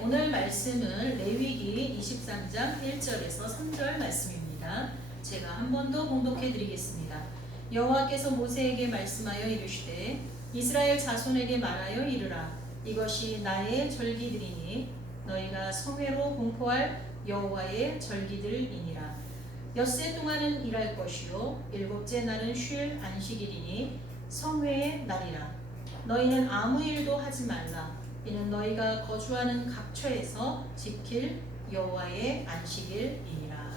오늘 말씀은 레위기 23장 1절에서 3절 말씀입니다. 제가 한 번 더 봉독해 드리겠습니다. 여호와께서 모세에게 말씀하여 이르시되 이스라엘 자손에게 말하여 이르라. 이것이 나의 절기들이니 너희가 성회로 공포할 여호와의 절기들이니라. 엿새 동안은 일할 것이요 일곱째 날은 쉴 안식일이니 성회의 날이라. 너희는 아무 일도 하지 말라. 이는 너희가 거주하는 각처에서 지킬 여호와의 안식일이니라.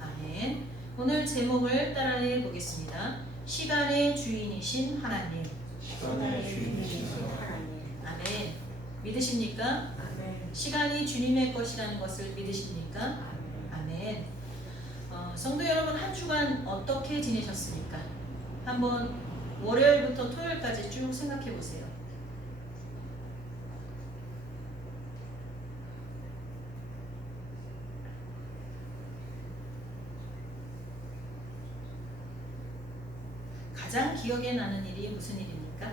아멘. 오늘 제목을 따라해 보겠습니다. 시간의 주인이신 하나님. 시간의 주인이신 하나님. 아멘. 믿으십니까? 아멘. 시간이 주님의 것이라는 것을 믿으십니까? 아멘. 성도 여러분, 한 주간 어떻게 지내셨습니까? 한번 월요일부터 토요일까지 쭉 생각해 보세요. 가장 기억에 나는 일이 무슨 일입니까?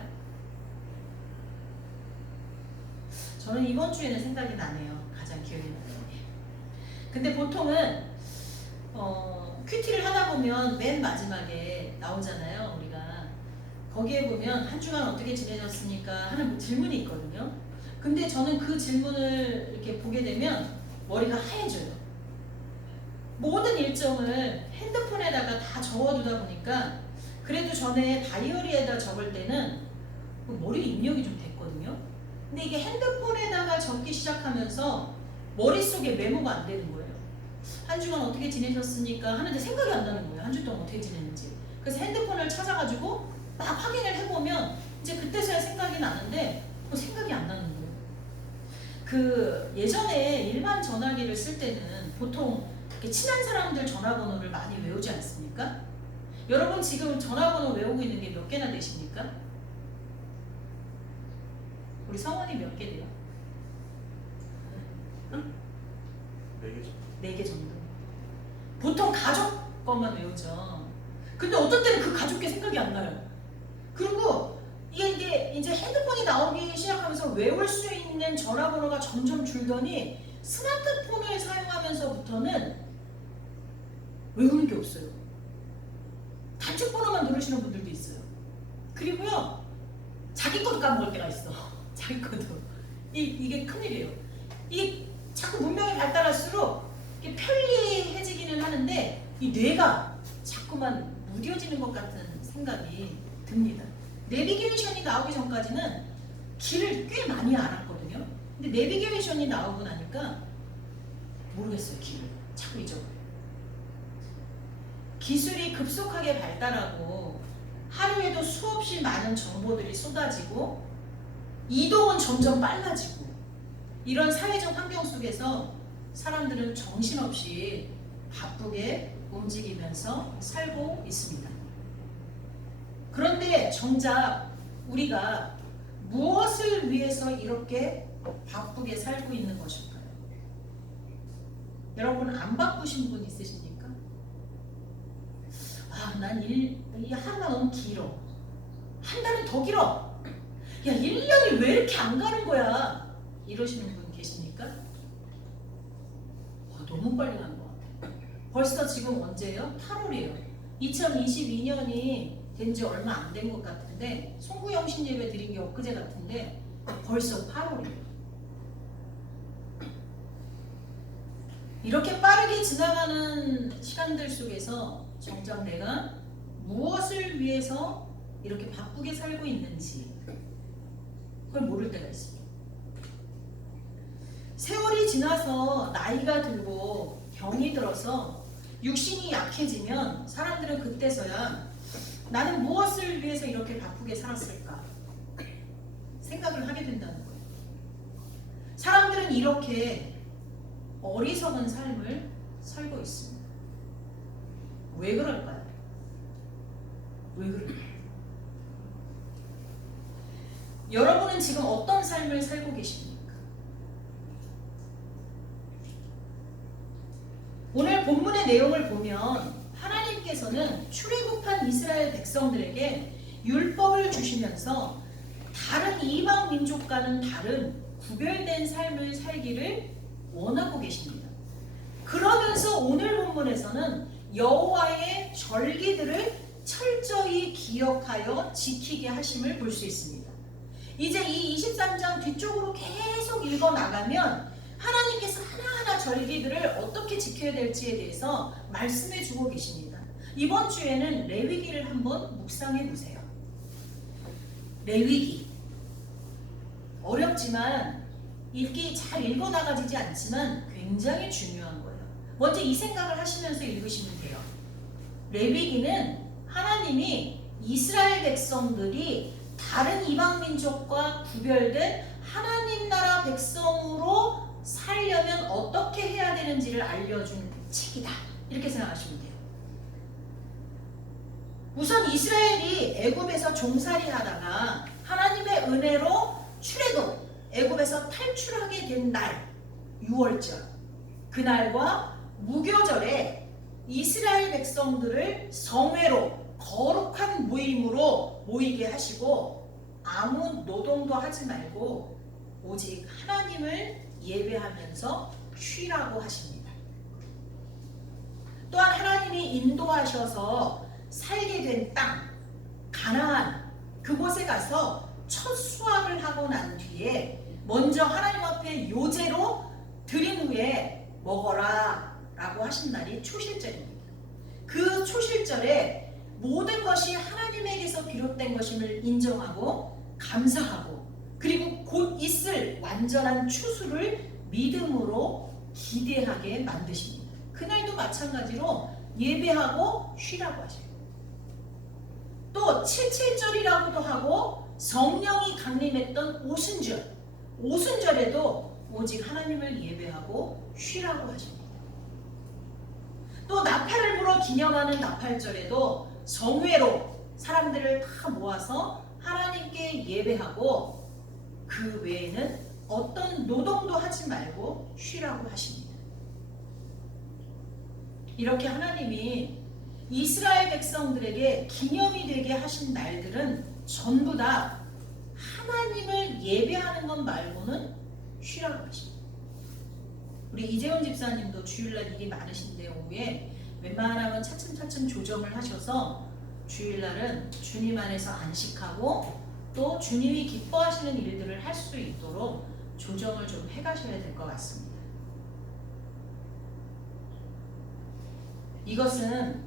저는 이번 주에는 생각이 나네요. 가장 기억에 나는 일. 근데 보통은 큐티를 하다 보면 맨 마지막에 나오잖아요. 우리가 거기에 보면 한 주간 어떻게 지내셨습니까? 하는 질문이 있거든요. 근데 저는 그 질문을 이렇게 보게 되면 머리가 하얘져요. 모든 일정을 핸드폰에다가 다 적어두다 보니까 그래도 전에 다이어리에다 적을 때는 머리가 입력이 좀 됐거든요. 근데 이게 핸드폰에다가 적기 시작하면서 머릿속에 메모가 안 되는 거예요. 한 주간 어떻게 지내셨습니까? 하는데 생각이 안 나는 거예요. 한 주 동안 어떻게 지냈는지. 그래서 핸드폰을 찾아가지고 막 확인을 해보면 이제 그때서야 생각이 나는데 생각이 안 나는 거예요. 그 예전에 일반 전화기를 쓸 때는 보통 이렇게 친한 사람들 전화번호를 많이 외우지 않습니까? 여러분 지금 전화번호 외우고 있는 게 몇 개나 되십니까? 우리 성원이 몇 개 돼요? 응? 4개 정도. 4개 정도. 보통 가족 것만 외우죠. 근데 어떤 때는 그 가족께 생각이 안 나요. 그리고 이게 이제 핸드폰이 나오기 시작하면서 외울 수 있는 전화번호가 점점 줄더니 스마트폰을 사용하면서부터는 외우는 게 없어요. 단축번호만 누르시는 분들도 있어요. 그리고요, 자기 것도 까먹을 때가 있어. 자기 것도. 이게 큰일이에요. 이게 자꾸 문명이 발달할수록 이게 편리해지기는 하는데 이 뇌가 자꾸만 무뎌지는 것 같은 생각이 듭니다. 내비게이션이 나오기 전까지는 길을 꽤 많이 알았거든요. 근데 내비게이션이 나오고 나니까 모르겠어요. 길을 자꾸 잊어버려요. 기술이 급속하게 발달하고 하루에도 수없이 많은 정보들이 쏟아지고 이동은 점점 빨라지고 이런 사회적 환경 속에서 사람들은 정신없이 바쁘게 움직이면서 살고 있습니다. 그런데 정작 우리가 무엇을 위해서 이렇게 바쁘게 살고 있는 것일까요? 여러분 안 바쁘신 분 있으십니까? 난 이 하루가 너무 길어. 한 달은 더 길어. 야, 1년이 왜 이렇게 안 가는 거야? 이러시는 분 계십니까? 너무 빨리 가는 것 같아. 벌써 지금 언제예요? 8월이에요. 2022년이 된 지 얼마 안 된 것 같은데 송구영신 예배 드린 게 엊그제 같은데 벌써 8월이에요. 이렇게 빠르게 지나가는 시간들 속에서 정작 내가 무엇을 위해서 이렇게 바쁘게 살고 있는지 그걸 모를 때가 있습니다. 세월이 지나서 나이가 들고 병이 들어서 육신이 약해지면 사람들은 그때서야 나는 무엇을 위해서 이렇게 바쁘게 살았을까 생각을 하게 된다는 거예요. 사람들은 이렇게 어리석은 삶을 살고 있습니다. 왜 그럴까요? 왜 그럴까요? 여러분은 지금 어떤 삶을 살고 계십니까? 오늘 본문의 내용을 보면 하나님께서는 출애굽한 이스라엘 백성들에게 율법을 주시면서 다른 이방 민족과는 다른 구별된 삶을 살기를 원하고 계십니다. 그러면서 오늘 본문에서는 여호와의 절기들을 철저히 기억하여 지키게 하심을 볼 수 있습니다. 이제 이 23장 뒤쪽으로 계속 읽어나가면 하나님께서 하나하나 절기들을 어떻게 지켜야 될지에 대해서 말씀해 주고 계십니다. 이번 주에는 레위기를 한번 묵상해 보세요. 레위기 어렵지만 읽기 잘 읽어나가지지 않지만 굉장히 중요한 거예요. 먼저 이 생각을 하시면서 읽으시면 돼요. 레위기는 하나님이 이스라엘 백성들이 다른 이방 민족과 구별된 하나님 나라 백성으로 살려면 어떻게 해야 되는지를 알려준 책이다. 이렇게 생각하시면 돼요. 우선 이스라엘이 애굽에서 종살이 하다가 하나님의 은혜로 출애굽, 애굽에서 탈출하게 된 날, 6월절, 그날과 무교절에 이스라엘 백성들을 성회로 거룩한 모임으로 모이게 하시고 아무 노동도 하지 말고 오직 하나님을 예배하면서 쉬라고 하십니다. 또한 하나님이 인도하셔서 살게 된 땅, 가나안, 그곳에 가서 첫 수확을 하고 난 뒤에 먼저 하나님 앞에 요제로 드린 후에 먹어라 라고 하신 날이 초실절입니다. 그 초실절에 모든 것이 하나님에게서 비롯된 것임을 인정하고 감사하고 그리고 곧 있을 완전한 추수를 믿음으로 기대하게 만드십니다. 그날도 마찬가지로 예배하고 쉬라고 하셔요. 또 77절이라고도 하고 성령이 강림했던 오순절, 오순절에도 오직 하나님을 예배하고 쉬라고 하십니다. 또 나팔을 불어 기념하는 나팔절에도 성회로 사람들을 다 모아서 하나님께 예배하고 그 외에는 어떤 노동도 하지 말고 쉬라고 하십니다. 이렇게 하나님이 이스라엘 백성들에게 기념이 되게 하신 날들은 전부 다 하나님을 예배하는 것 말고는 쉬라고 하십니다. 우리 이재훈 집사님도 주일날 일이 많으신데 오후에 웬만하면 차츰차츰 조정을 하셔서 주일날은 주님 안에서 안식하고 또 주님이 기뻐하시는 일들을 할 수 있도록 조정을 좀 해가셔야 될 것 같습니다. 이것은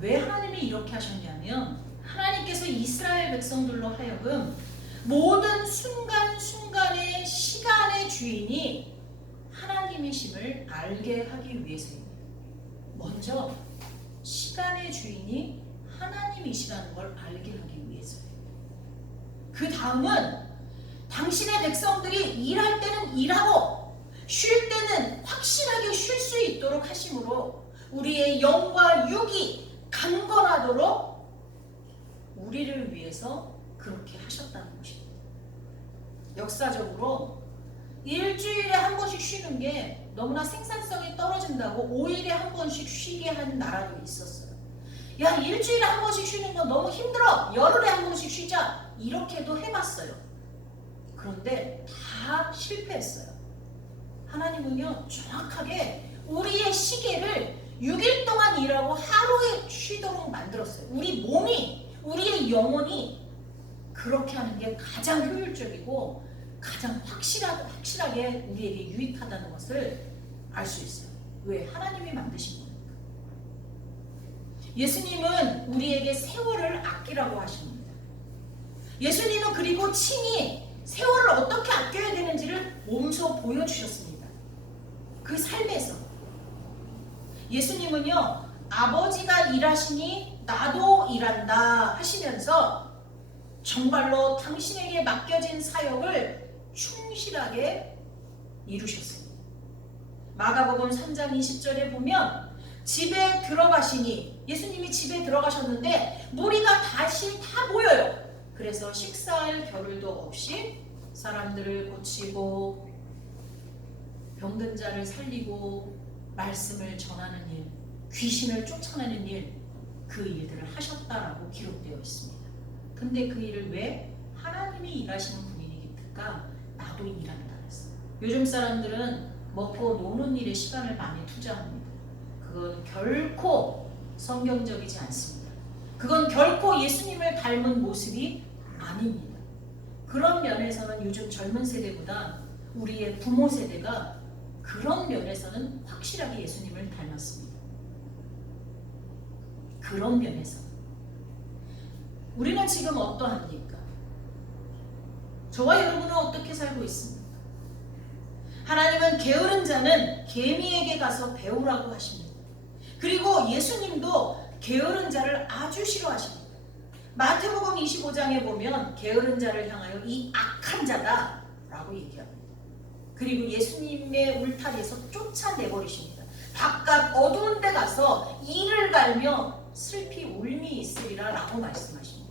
왜 하나님이 이렇게 하셨냐면 하나님께서 이스라엘 백성들로 하여금 모든 순간순간의 시간의 주인이 하나님이심을 알게 하기 위해서입니다. 먼저 시간의 주인이 하나님이시라는 걸 알게 하기 위해서예요. 그 다음은 당신의 백성들이 일할 때는 일하고 쉴 때는 확실하게 쉴 수 있도록 하심으로 우리의 영과 육이 강건하도록 우리를 위해서 그렇게 하셨다는 것입니다. 역사적으로 일주일에 한 번씩 쉬는 게 너무나 생산성이 떨어진다고 5일에 한 번씩 쉬게 한 나라도 있었어요. 야, 일주일에 한 번씩 쉬는 건 너무 힘들어. 열흘에 한 번씩 쉬자. 이렇게도 해봤어요. 그런데 다 실패했어요. 하나님은요, 정확하게 우리의 시계를 6일 동안 일하고 하루에 쉬도록 만들었어요. 우리 몸이, 우리의 영혼이 그렇게 하는 게 가장 효율적이고 가장 확실하게 우리에게 유익하다는 것을 알 수 있어요. 왜? 하나님이 만드신 거니까. 예수님은 우리에게 세월을 아끼라고 하십니다. 예수님은 그리고 친히 세월을 어떻게 아껴야 되는지를 몸소 보여주셨습니다. 그 삶에서. 예수님은요, 아버지가 일하시니 나도 일한다 하시면서 정말로 당신에게 맡겨진 사역을 충실하게 이루셨습니다. 마가복음 3장 20절에 보면 집에 들어가시니 예수님이 집에 들어가셨는데 무리가 다시 다 모여요. 그래서 식사할 겨를도 없이 사람들을 고치고 병든 자를 살리고 말씀을 전하는 일, 귀신을 쫓아내는 일, 그 일들을 하셨다라고 기록되어 있습니다. 근데 그 일을 왜 하나님이 일하시는 분이니까 나도 일한다. 요즘 사람들은 먹고 노는 일에 시간을 많이 투자합니다. 그건 결코 성경적이지 않습니다. 그건 결코 예수님을 닮은 모습이 아닙니다. 그런 면에서는 요즘 젊은 세대보다 우리의 부모 세대가 그런 면에서는 확실하게 예수님을 닮았습니다. 그런 면에서 우리는 지금 어떠합니까? 저와 여러분은 어떻게 살고 있습니까? 하나님은 게으른 자는 개미에게 가서 배우라고 하십니다. 그리고 예수님도 게으른 자를 아주 싫어하십니다. 마태복음 25장에 보면 게으른 자를 향하여 이 악한 자다 라고 얘기합니다. 그리고 예수님의 울타리에서 쫓아내버리십니다. 바깥 어두운 데 가서 이를 갈며 슬피 울미 있으리라 라고 말씀하십니다.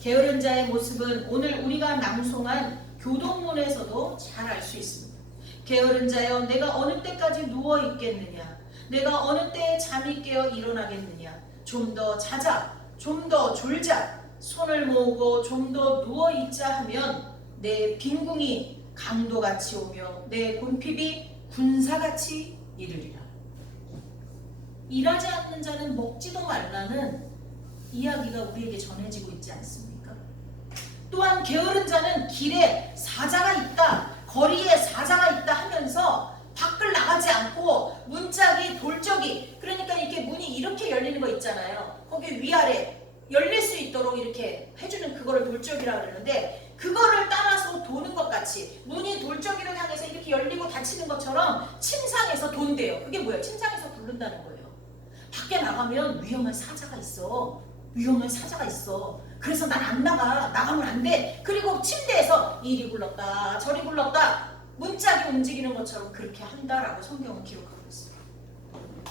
게으른 자의 모습은 오늘 우리가 낭송한 교동문에서도 잘 알 수 있습니다. 게으른 자여 내가 어느 때까지 누워 있겠느냐, 내가 어느 때에 잠이 깨어 일어나겠느냐, 좀 더 자자, 좀 더 졸자, 손을 모으고 좀 더 누워 있자 하면 내 빈궁이 강도같이 오며 내 곤핍이 군사같이 이르리라. 일하지 않는 자는 먹지도 말라는 이야기가 우리에게 전해지고 있지 않습니까? 또한 게으른 자는 길에 사자가 있다, 거리에 사자가 있다 하면서 밖을 나가지 않고 문짝이 돌적이, 그러니까 이렇게 문이 이렇게 열리는 거 있잖아요. 거기 위아래 열릴 수 있도록 이렇게 해주는 그거를 돌적이라고 그러는데, 그거를 따라서 도는 것 같이 문이 돌적이를 향해서 이렇게 열리고 닫히는 것처럼 침상에서 돈대요. 그게 뭐예요? 침상에서 부른다는 거예요. 밖에 나가면 위험한 사자가 있어. 위험한 사자가 있어. 그래서 난 안 나가. 나가면 안 돼. 그리고 침대에서 이리 굴렀다 저리 굴렀다 문짝이 움직이는 것처럼 그렇게 한다라고 성경은 기록하고 있어요.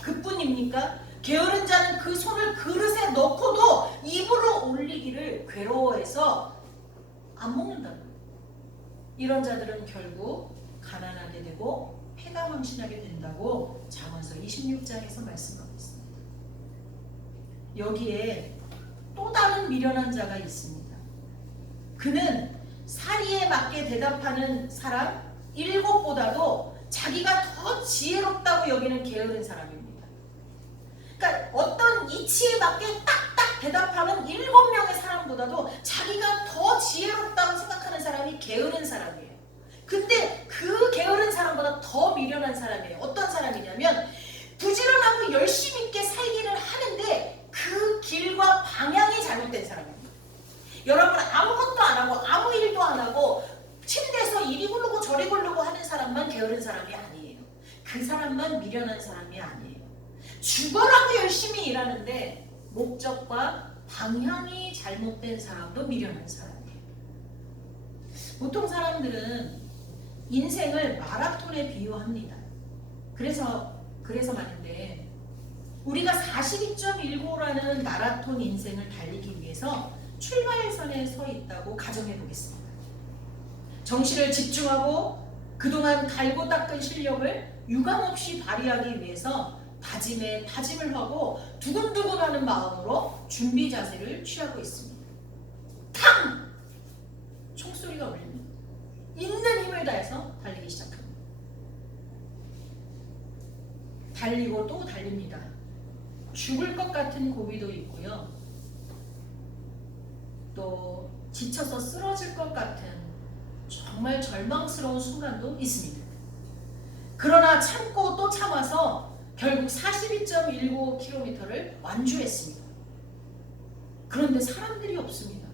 그뿐입니까? 게으른 자는 그 손을 그릇에 넣고도 입으로 올리기를 괴로워해서 안 먹는다는 거예요. 이런 자들은 결국 가난하게 되고 패가 망신하게 된다고 잠언서 26장에서 말씀하고 있습니다. 여기에 또 다른 미련한 자가 있습니다. 그는 사리에 맞게 대답하는 사람 7보다도 자기가 더 지혜롭다고 여기는 게으른 사람입니다. 그러니까 어떤 이치에 맞게 딱딱 대답하는 7명의 사람보다도 자기가 더 지혜롭다고 생각하는 사람이 게으른 사람이에요. 근데 그 게으른 사람보다 더 미련한 사람이에요. 어떤 사람이냐면 부지런하고 열심히 있게 살기는 하는데 그 길과 방향이 잘못된 사람입니다. 여러분, 아무것도 안 하고 아무 일도 안 하고 침대에서 이리 굴르고 저리 굴르고 하는 사람만 게으른 사람이 아니에요. 그 사람만 미련한 사람이 아니에요. 죽어라고 열심히 일하는데 목적과 방향이 잘못된 사람도 미련한 사람이에요. 보통 사람들은 인생을 마라톤에 비유합니다. 그래서 말인데, 우리가 42.195라는 마라톤 인생을 달리기 위해서 출발선에 서 있다고 가정해 보겠습니다. 정신을 집중하고 그동안 갈고 닦은 실력을 유감없이 발휘하기 위해서 다짐에 다짐을 하고 두근두근하는 마음으로 준비 자세를 취하고 있습니다. 탕! 총소리가 울립니다. 있는 힘을 다해서 달리기 시작합니다. 달리고 또 달립니다. 죽을 것 같은 고비도 있고요. 또 지쳐서 쓰러질 것 같은 정말 절망스러운 순간도 있습니다. 그러나 참고 또 참아서 결국 42.195km를 완주했습니다. 그런데 사람들이 없습니다.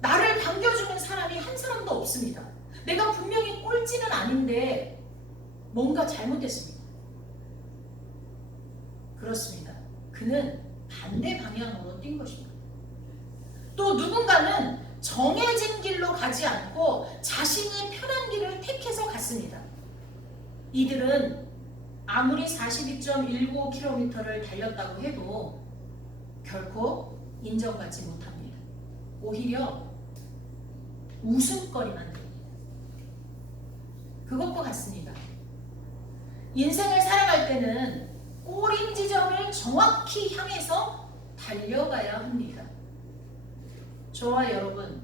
나를 반겨주는 사람이 한 사람도 없습니다. 내가 분명히 꼴찌는 아닌데 뭔가 잘못됐습니다. 그렇습니다. 그는 반대 방향으로 뛴 것입니다. 또 누군가는 정해진 길로 가지 않고 자신이 편한 길을 택해서 갔습니다. 이들은 아무리 42.195km를 달렸다고 해도 결코 인정받지 못합니다. 오히려 웃음거리만 됩니다. 그것과 같습니다. 인생을 살아갈 때는 꼬린 지점을 정확히 향해서 달려가야 합니다. 저와 여러분,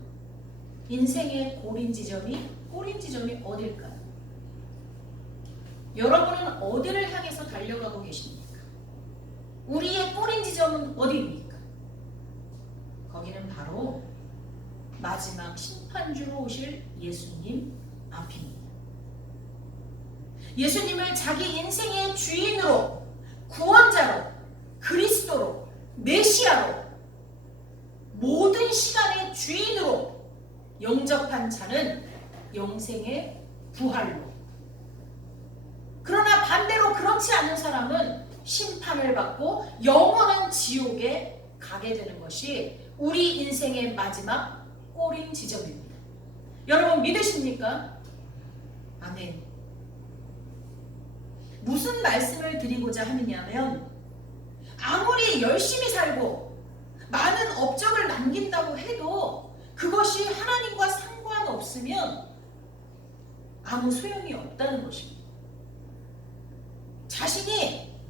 인생의 꼬린 지점이 꼬린 지점이 어딜까요? 여러분은 어디를 향해서 달려가고 계십니까? 우리의 꼬린 지점은 어디입니까? 거기는 바로 마지막 심판주로 오실 예수님 앞입니다. 예수님을 자기 인생의 주인으로, 구원자로, 그리스도로, 메시아로, 모든 시간의 주인으로 영접한 자는 영생의 부활로, 그러나 반대로 그렇지 않은 사람은 심판을 받고 영원한 지옥에 가게 되는 것이 우리 인생의 마지막 꼬린 지점입니다. 여러분 믿으십니까? 아멘. 무슨 말씀을 드리고자 하느냐면, 아무리 열심히 살고 많은 업적을 남긴다고 해도 그것이 하나님과 상관없으면 아무 소용이 없다는 것입니다. 자신이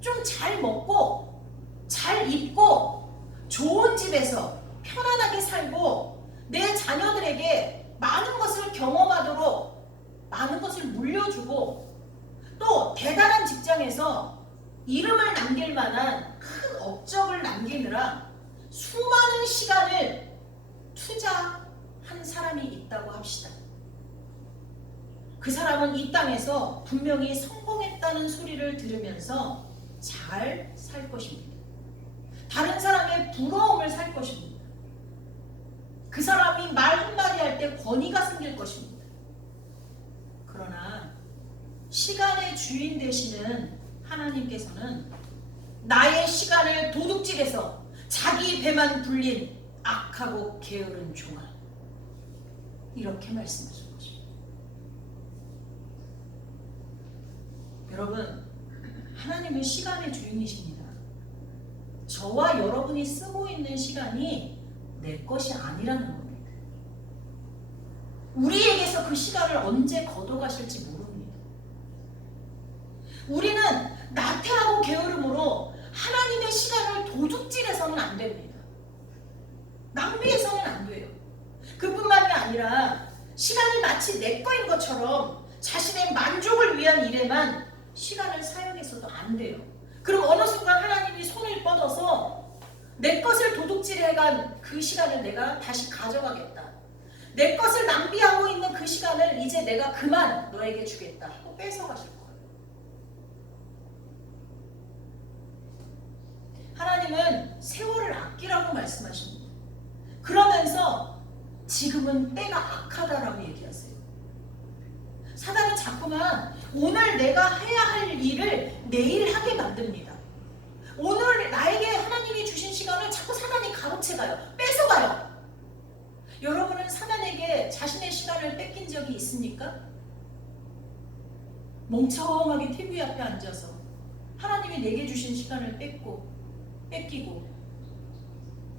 좀 잘 먹고 잘 입고 좋은 집에서 편안하게 살고 내 자녀들에게 많은 것을 경험하도록 많은 것을 물려주고 또 대단한 직장에서 이름을 남길 만한 큰 업적을 남기느라 수많은 시간을 투자한 사람이 있다고 합시다. 그 사람은 이 땅에서 분명히 성공했다는 소리를 들으면서 잘 살 것입니다. 다른 사람의 부러움을 살 것입니다. 그 사람이 말 한마디 할 때 권위가 생길 것입니다. 그러나 시간의 주인 되시는 하나님께서는 나의 시간을 도둑질해서 자기 배만 불린 악하고 게으른 종아, 이렇게 말씀하신 것입니다. 여러분, 하나님은 시간의 주인이십니다. 저와 여러분이 쓰고 있는 시간이 내 것이 아니라는 겁니다. 우리에게서 그 시간을 언제 걷어가실지 모릅니다. 우리는 나태하고 게으름으로 하나님의 시간을 도둑질해서는 안 됩니다. 낭비해서는 안 돼요. 그뿐만이 아니라 시간이 마치 내 거인 것처럼 자신의 만족을 위한 일에만 시간을 사용해서도 안 돼요. 그럼 어느 순간 하나님이 손을 뻗어서 내 것을 도둑질해간 그 시간을 내가 다시 가져가겠다. 내 것을 낭비하고 있는 그 시간을 이제 내가 그만 너에게 주겠다 하고 뺏어가실 거예요. 하나님은 세월을 아끼라고 말씀하십니다. 그러면서 지금은 때가 악하다라고 얘기하세요. 사단은 자꾸만 오늘 내가 해야 할 일을 내일 하게 만듭니다. 오늘 나에게 하나님이 주신 시간을 자꾸 사단이 가로채가요. 뺏어가요. 여러분은 사단에게 자신의 시간을 뺏긴 적이 있습니까? 멍청하게 TV 앞에 앉아서 하나님이 내게 주신 시간을 뺏기고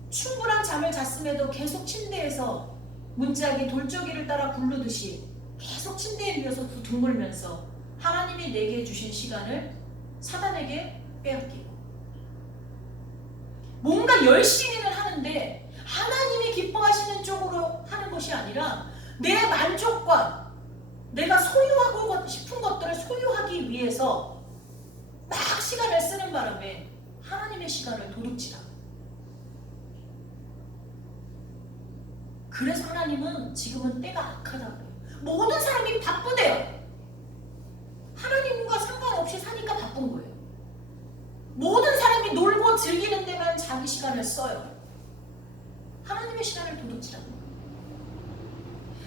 충분한 잠을 잤음에도 계속 침대에서 문짝이 돌적이를 따라 굴르듯이 계속 침대에 누워서 둥글면서 하나님이 내게 주신 시간을 사단에게 빼앗기고, 뭔가 열심히는 하는데 하나님이 기뻐하시는 쪽으로 하는 것이 아니라 내 만족과 내가 소유하고 싶은 것들을 소유하기 위해서 막 시간을 쓰는 바람에 하나님의 시간을 도둑질하고, 그래서 하나님은 지금은 때가 악하다고 해요. 모든 사람이 바쁘대요. 하나님과 상관없이 사니까 바쁜 거예요. 모든 사람이 놀고 즐기는 데만 자기 시간을 써요. 하나님의 시간을 도둑질하는 거예요.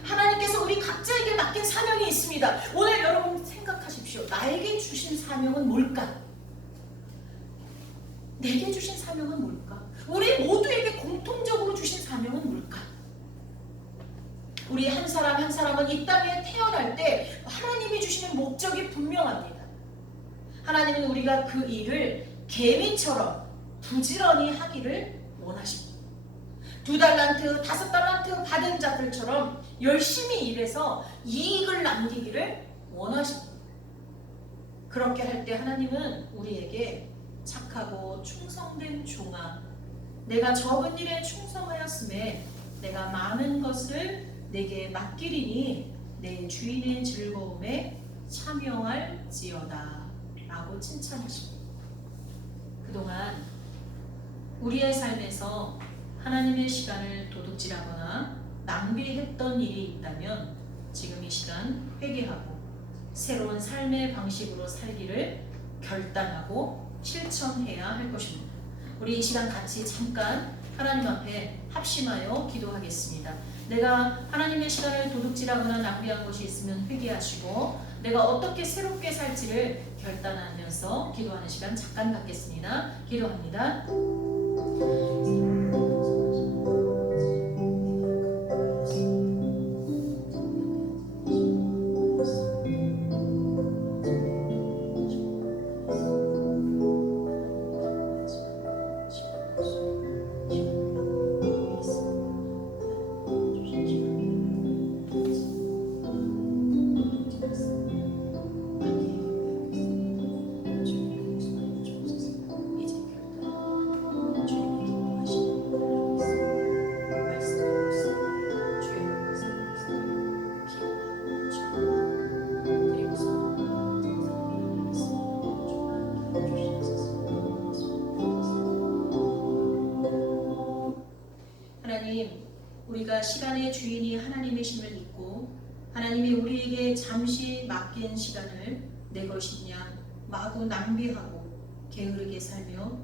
하나님께서 우리 각자에게 맡긴 사명이 있습니다. 오늘 여러분 생각하십시오. 나에게 주신 사명은 뭘까? 내게 주신 사명은 뭘까? 우리 모두에게 공통적으로 주신 사명은 뭘까? 우리 한 사람 한 사람은 이 땅에 태어날 때 하나님이 주시는 목적이 분명합니다. 하나님은 우리가 그 일을 개미처럼 부지런히 하기를 원하십니다. 2달란트, 5달란트 받은 자들처럼 열심히 일해서 이익을 남기기를 원하십니다. 그렇게 할 때 하나님은 우리에게 착하고 충성된 종아, 내가 적은 일에 충성하였음에 내가 많은 것을 내게 맡기리니 내 주인의 즐거움에 참여할지어다 라고 칭찬하십니다. 그동안 우리의 삶에서 하나님의 시간을 도둑질하거나 낭비했던 일이 있다면 지금 이 시간 회개하고 새로운 삶의 방식으로 살기를 결단하고 실천해야 할 것입니다. 우리 이 시간 같이 잠깐 하나님 앞에 합심하여 기도하겠습니다. 내가 하나님의 시간을 도둑질하거나 낭비한 것이 있으면 회개하시고 내가 어떻게 새롭게 살지를 결단하면서 기도하는 시간 잠깐 갖겠습니다. 기도합니다. 하나님, 우리가 시간의 주인이 하나님이심을 믿고 하나님이 우리에게 잠시 맡긴 시간을 내 것이냐 마구 낭비하고 게으르게 살며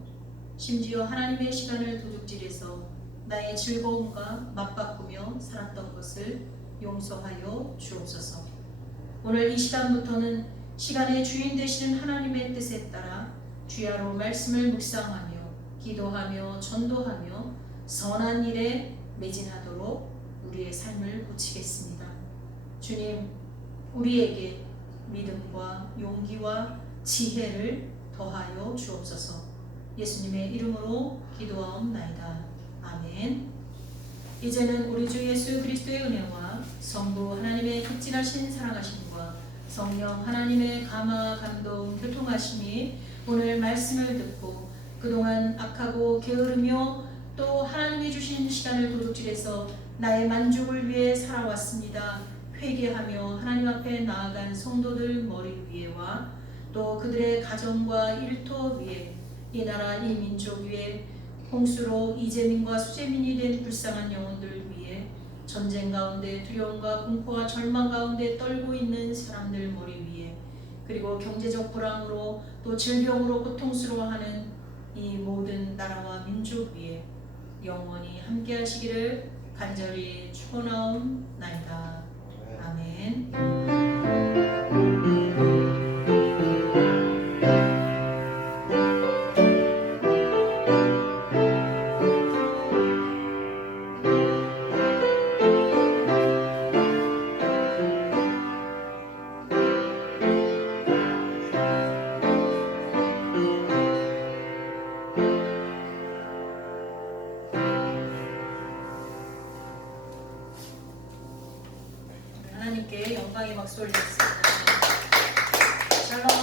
심지어 하나님의 시간을 도둑질해서 나의 즐거움과 맞바꾸며 살았던 것을 용서하여 주옵소서. 오늘 이 시간부터는 시간의 주인 되시는 하나님의 뜻에 따라 주야로 말씀을 묵상하며 기도하며 전도하며 선한 일에 매진하도록 우리의 삶을 고치겠습니다. 주님, 우리에게 믿음과 용기와 지혜를 더하여 주옵소서. 예수님의 이름으로 기도하옵나이다. 아멘. 이제는 우리 주 예수 그리스도의 은혜와 성부 하나님의 극진하신 사랑하심과 성령 하나님의 감화 감동 교통하심이 오늘 말씀을 듣고 그동안 악하고 게으르며 또 하나님이 주신 시간을 도둑질해서 나의 만족을 위해 살아왔습니다. 회개하며 하나님 앞에 나아간 성도들 머리 위에와 또 그들의 가정과 일터 위에 이 나라 이 민족 위에 홍수로 이재민과 수재민이 된 불쌍한 영혼들 위에 전쟁 가운데 두려움과 공포와 절망 가운데 떨고 있는 사람들 머리 위에 그리고 경제적 불황으로 또 질병으로 고통스러워하는 이 모든 나라와 민족 위에 영원히 함께 하시기를 간절히 축원하옵나이다. 아멘. 하나님께 영광의 박수 올리겠습니다.